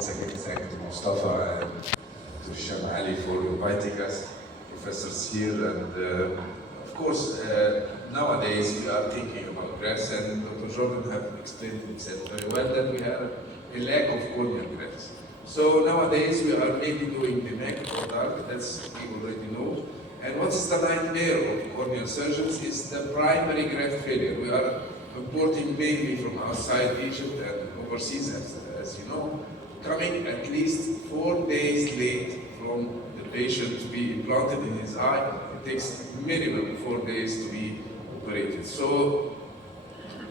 once again thank to Mustafa and to Hisham Ali for inviting us, professors here, and of course nowadays we are thinking about grafts, and Dr. Jordan have explained himself very well that we have a lack of corneal grafts. So nowadays we are mainly doing the neck or dark, that's we already know. And what's the nightmare of corneal surgeons is the primary graft failure. We are importing mainly from outside Egypt and overseas, as you know, coming at least 4 days late from the patient to be implanted in his eye. It takes minimum 4 days to be operated. So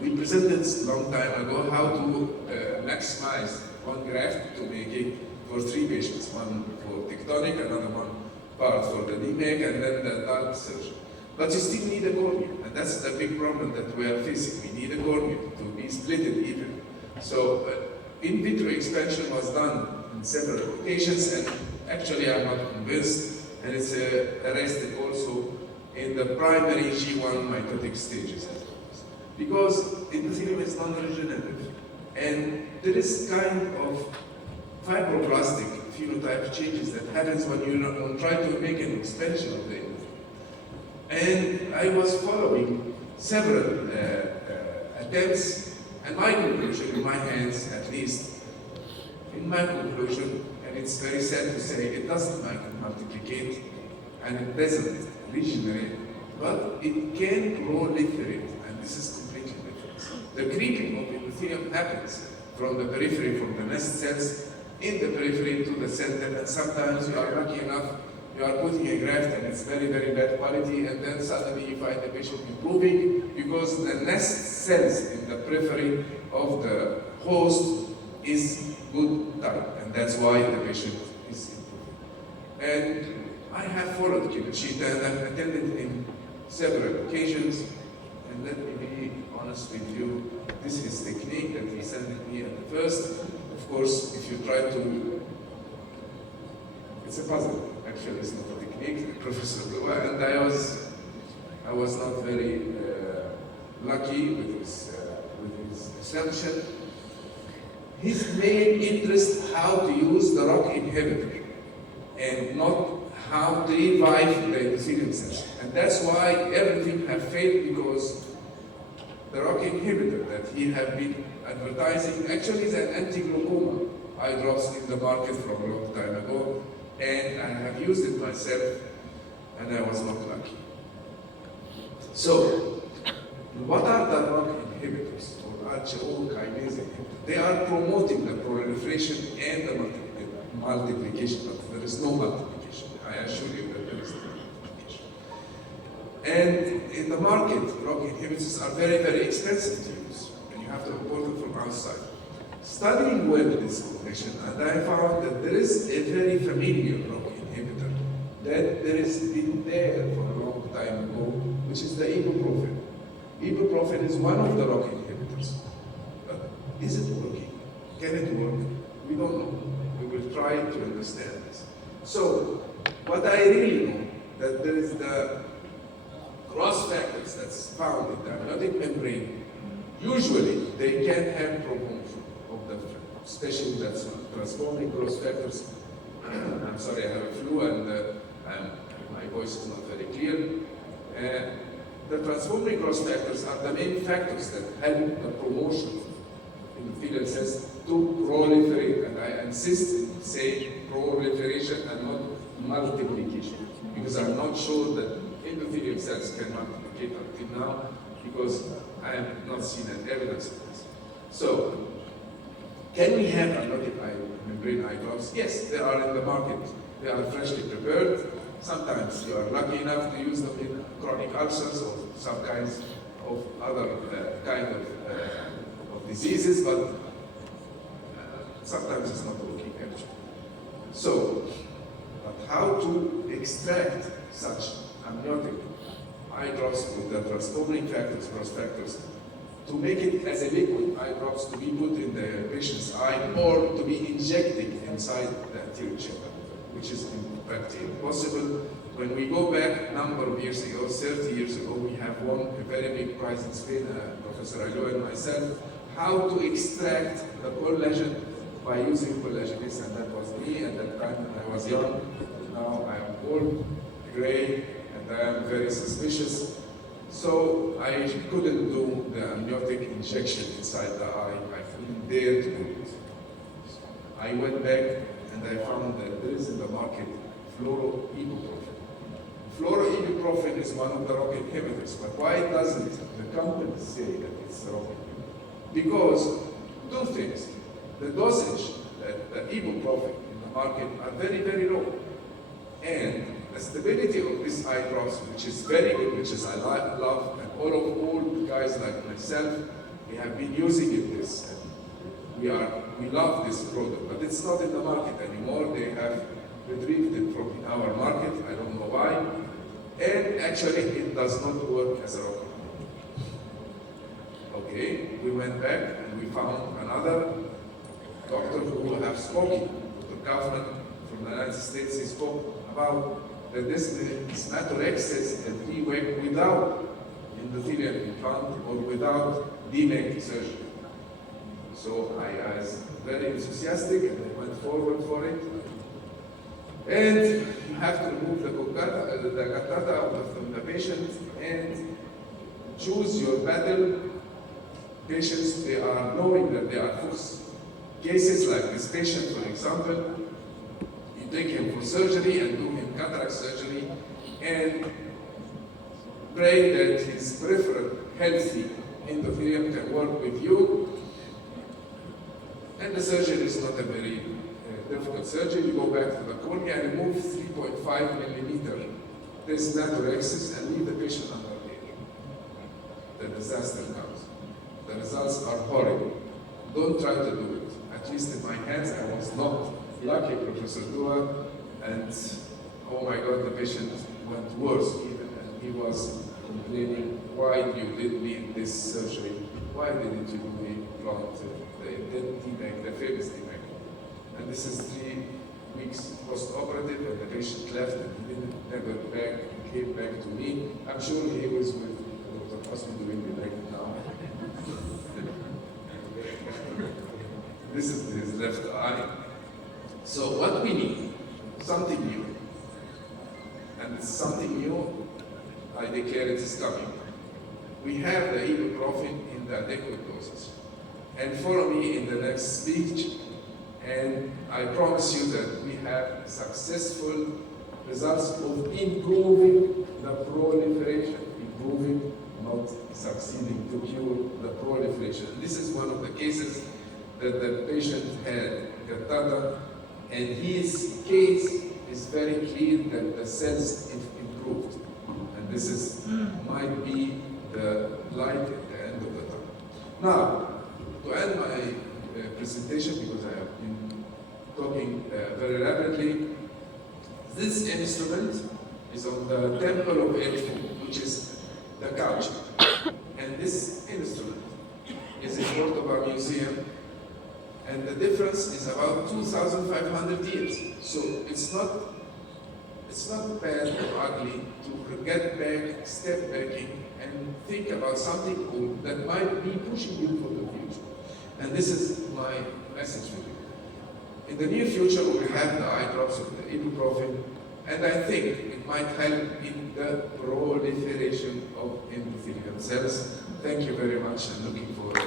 we presented a long time ago how to maximize one graft to make it for 3 patients, one for tectonic, another one part for the DMEG, and then the dark surgery. But you still need a cornea, and that's the big problem that we are facing. We need a cornea to be splitted even. So in vitro expansion was done in several occasions, and actually I'm not convinced, and it's arrested also in the primary G1 mitotic stages. Because endothelium is non-regenerative, and there is kind of fibroblastic phenotype changes that happens when you try to make an expansion of the endothelium. And I was following several attempts, and my conclusion, in my hands at least, in my conclusion, and it's very sad to say, it doesn't multiplicate and it doesn't regenerate, but it can proliferate, and this is completely different. The creeping of endothelium happens from the periphery, from the nest cells, in the periphery to the center, and sometimes you are lucky enough, you are putting a graft and it's very, very bad quality, and then suddenly you find the patient improving because the nest cells in the periphery of the host is good type, and that's why the patient is improving. And I have followed Kinoshita and I've attended in several occasions, and let me be honest with you, this is technique that he sent me at the first. Of course, if you try to, it's a puzzle. Actually, it's not a technique, Professor Blua, and I was not very lucky with his assumption. His main interest how to use the ROCK inhibitor and not how to revive the endothelial cells. And that's why everything has failed, because the ROCK inhibitor that he have been advertising actually is an anti-glaucoma eye drops in the market from a long time ago, and I have used it myself, and I was not lucky. So, what are the ROCK inhibitors, or RHO kinase inhibitors? They are promoting the proliferation and the multiplication, but there is no multiplication. I assure you that there is no multiplication. And in the market, ROCK inhibitors are very, very expensive to use, and you have to import them from outside. Studying well this condition, and I found that there is a very familiar ROCK inhibitor that there has been there for a long time ago, which is the ibuprofen. Ibuprofen is one of the ROCK inhibitors. But is it working? Can it work? We don't know. We will try to understand this. So, what I really know, that there is the cross factors that's found in the amniotic membrane. Usually, they can have promotion of the, especially that's transforming cross factors. I'm sorry, I have a flu and my voice is not very clear. The transforming cross factors are the main factors that help the promotion of endothelial cells to proliferate. And I insist in saying proliferation and not multiplication, because I'm not sure that endothelial cells can multiplicate until now, because I have not seen an evidence of this. So, can we have amniotic membrane eye drops? Yes, they are in the market. They are freshly prepared. Sometimes you are lucky enough to use them in chronic ulcers or some kinds of other kind of diseases, but sometimes it's not working actually. So, but how to extract such amniotic eye drops with the transforming factors, cross factors, to make it as a liquid eye drops to be put in the patient's eye or to be injected inside the anterior chamber, which is practically impossible. When we go back a number of years ago, 30 years ago, we have won a very big prize in Spain, Professor Alo and myself, how to extract the collagen by using collagenase, and that was me at that time when I was young. Now I am old, gray, and I am very suspicious. So I couldn't do the amniotic injection inside the eye. I couldn't dare to do it. I went back and I found that there is in the market fluoroibuprofen. Fluoroibuprofen is one of the ROCK inhibitors, but why doesn't the company say that it's a ROCK inhibitor? Because two things. The dosage, the ibuprofen in the market are very, very low. And the stability of this eye drops, which is very good, which is I love, and all guys like myself, we have been using it we love this product, but it's not in the market anymore. They have retrieved it from our market, I don't know why. And actually it does not work as a ROCK. Okay, we went back and we found another doctor who have spoken, Dr. Kaufman from the United States. He spoke about that this hematorexis that he worked without endothelial implant or without DMEC surgery. So I was very enthusiastic and I went forward for it. And you have to remove the gattata out from the patient and choose your battle. Patients, they are knowing that they are forced. Cases like this patient, for example, you take him for surgery and do him cataract surgery and pray that his peripheral healthy endothelium can work with you. And the surgery is not a very difficult surgery. You go back to the cornea and remove 3.5 millimeter this hematorexis and leave the patient under care. The disaster comes. The results are horrible. Don't try to do it. At least in my hands, I was not lucky, Professor Dua, and oh my God, the patient went worse even, and he was complaining, why you did me this surgery? Why didn't you do me plant the famous DMEC? And this is 3 weeks post-operative, and the patient left, and he came back to me. I'm sure he was with Dr. Hassan doing the leg now. This is his left eye. So what we need, something new. And something new, I declare it is coming. We have the ibuprofen in the adequate dosage. And follow me in the next speech, and I promise you that we have successful results of improving the proliferation, improving, not succeeding to cure the proliferation. This is one of the cases that the patient had gattata, and his case is very clear that the cells improved. And this might be the light at the end of the tunnel. Now, to end my presentation, because I have been talking very rapidly, this instrument is on the temple of Edfu, which is the couch. And this instrument is in Cordoba Museum, and the difference is about 2,500 years. So it's not bad or ugly to get back, step back and think about something that might be pushing you for the future. And this is my message for you. In the near future, we will have the eye drops of the ibuprofen, and I think it might help in the proliferation of endothelial cells. Thank you very much, and looking forward.